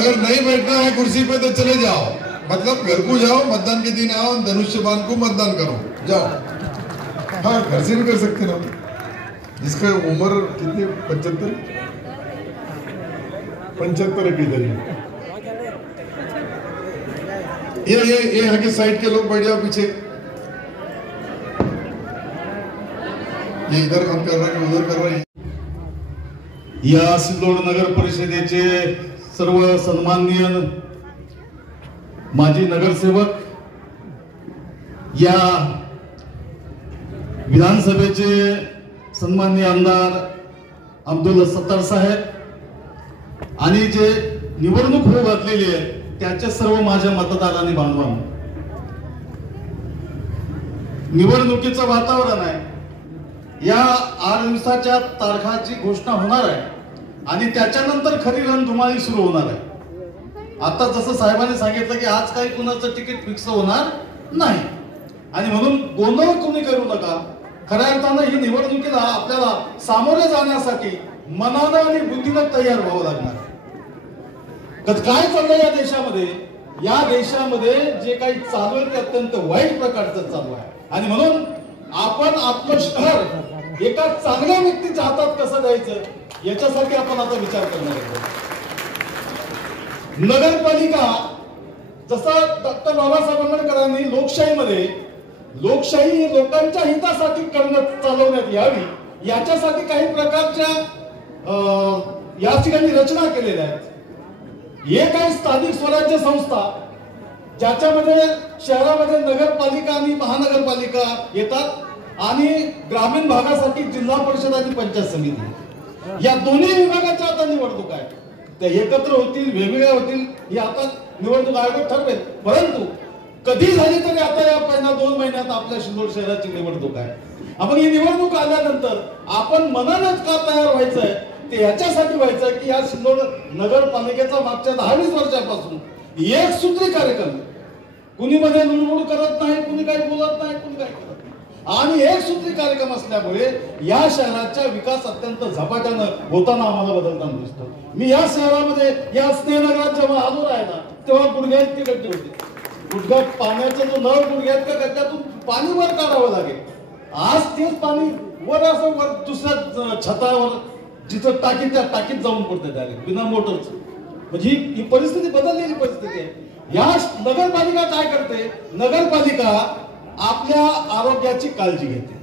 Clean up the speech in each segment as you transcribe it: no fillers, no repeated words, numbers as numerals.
अगर नहीं बैठना है कुर्सी पे तो चले जाओ, मतलब घर को जाओ, मतदान के दिन आओ, धनुष्य बाण को मतदान करो, जाओ। हाँ, घर से भी कर सकते ना, जिसका उम्र कितनी 75 है किधर ये आगे साइड के लोग बैठ जाओ पीछे, ये इधर काम कर रहे हैं उधर कर रहे हैं। या सिल्लोड नगर परिषदेचे सर्व सन्माननीय माजी नगरसेवक, या विधानसभेचे सन्माननीय आमदार अब्दुल सत्तार साहेब आणि जे निवडणूक होऊ घातलेली आहे त्याचे सर्व माझ्या मतदारांनी बांधवांनो, निवडणुकीचं वातावरण आहे। या 8 दिवसाच्या तारखाची घोषणा होणार आहे आणि त्याच्यानंतर खरी रणधुमाळी सुरू होणार आहे। आता जसं साहेबांनी सांगितलं की आज काही कुणाचं तिकीट फिक्स होणार नाही आणि म्हणून गोंधळ कोणी करू नका। खऱ्या अर्थानं ही निवडणुकीला आपल्याला सामोरे जाण्यासाठी मनानं आणि बुद्धीनं तयार व्हावं लागणार। काय चाललंय या देशामध्ये? या देशामध्ये जे काही चालू आहे ते अत्यंत वाईट प्रकारचं चालू आहे आणि म्हणून आपण आपलं शहर एका चांगल्या व्यक्तीच्या हातात कसं द्यायचं याच्यासाठी आपण आता विचार करणार आहोत। नगरपालिका जसं डॉक्टर बाबासाहेब आंबेडकरांनी लोकशाहीमध्ये लोकशाही लोकांच्या हितासाठी चालवण्यात यावी याच्यासाठी काही प्रकारच्या या ठिकाणी रचना केलेल्या आहेत। हे काही स्थानिक स्वराज्य संस्था ज्याच्यामध्ये शहरामध्ये नगरपालिका आणि महानगरपालिका येतात आणि ग्रामीण भागासाठी जिल्हा परिषद आणि पंचायत समिती या दोन्ही विभागाच्या आता निवडणूक आहे। त्या एकत्र होतील वेगवेगळ्या होतील हे आता निवडणूक आयोग ठरवेल, परंतु कधी झाली तरी आता या पहिल्या 2 महिन्यात आपल्या सिल्लोड शहराची निवडणूक आहे। आपण ही निवडणूक आल्यानंतर आपण मनानच का तयार व्हायचंय ते याच्यासाठी व्हायचंय की या सिल्लोड नगरपालिकेचा मागच्या 10-20 वर्षापासून एक सूत्री कार्यक्रम, कुणी मध्ये लुडबुड करत नाही, कुणी काही बोलत नाही, कुणी काही करत नाही आणि एक सूत्री कार्यक्रम असल्यामुळे या शहराचा विकास अत्यंत झपाट्यानं होताना आम्हाला बदलताना दिसतो। मी या शहरामध्ये या स्नेहनगरात जेव्हा आलो राहिला तेव्हा गुडघ्यात ती गड्डे होते, गुडघा पाण्याचा जो नळ गुडघ्यात का गड्ड्यातून पाणी वर काढावं लागेल। आज तेच पाणी वर असं वर दुसऱ्या छतावर जिथं टाकीत त्या टाकीत जाऊन पडते डायरेक्ट बिना मोटरचं। म्हणजे ही परिस्थिती बदललेली परिस्थिती आहे। या नगरपालिका काय करते? नगरपालिका आपल्या आरोग्याची काळजी घेते,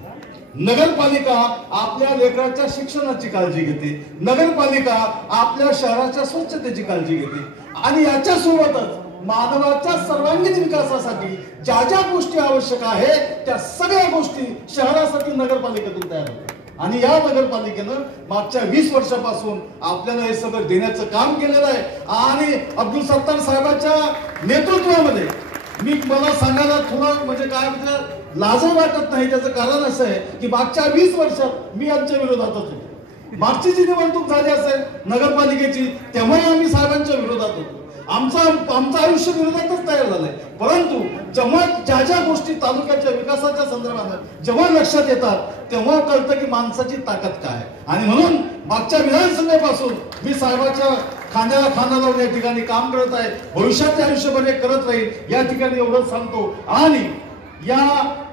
नगरपालिका आपल्या लेकराच्या शिक्षणाची काळजी घेते, नगरपालिका आपल्या शहराच्या स्वच्छतेची काळजी घेते आणि याच्या सोबतच मानवाच्या सर्वांगीण विकासासाठी ज्या ज्या गोष्टी आवश्यक आहेत त्या सगळ्या गोष्टी शहरासाठी नगरपालिकेतून तयार होतात आणि या नगरपालिकेनं मागच्या 20 वर्षापासून आपल्याला हे सगळं देण्याचं काम केलेलं आहे आणि अब्दुल सत्तार साहेबांच्या नेतृत्वामध्ये मला सांगायला थोडं म्हणजे काय म्हणजे लाज वाटत नाही। त्याचं कारण असं आहे की मागच्या 20 वर्षात मी यांच्या विरोधातच होतो। मागची जी निवडणूक झाली असेल नगरपालिकेची तेव्हा आम्ही साहेबांच्या विरोधात होतो, आमचं आयुष्य विरोधातच तयार झालंय। परंतु जेव्हा ज्या ज्या गोष्टी तालुक्याच्या विकासाच्या संदर्भात जेव्हा लक्षात येतात तेव्हा कळतं की माणसाची ताकद काय आणि म्हणून मागच्या विधानसभेपासून मी साहेबाच्या खांद्याला खांदा लावून या ठिकाणी काम करत आहे, भविष्यात आयुष्यभर करत राहील या ठिकाणी एवढंच सांगतो। आणि या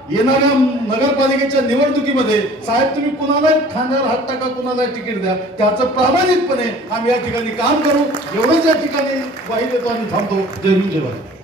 येणाऱ्या नगरपालिकेच्या निवडणुकीमध्ये साहेब तुम्ही कुणाला खांद्यावर हात टाका, कुणाला तिकीट द्या, त्याचं प्रामाणिकपणे आम्ही या ठिकाणी काम करू एवढंच या ठिकाणी ग्वाही देतो आणि थांबतो। जय हिंद, जय भारत।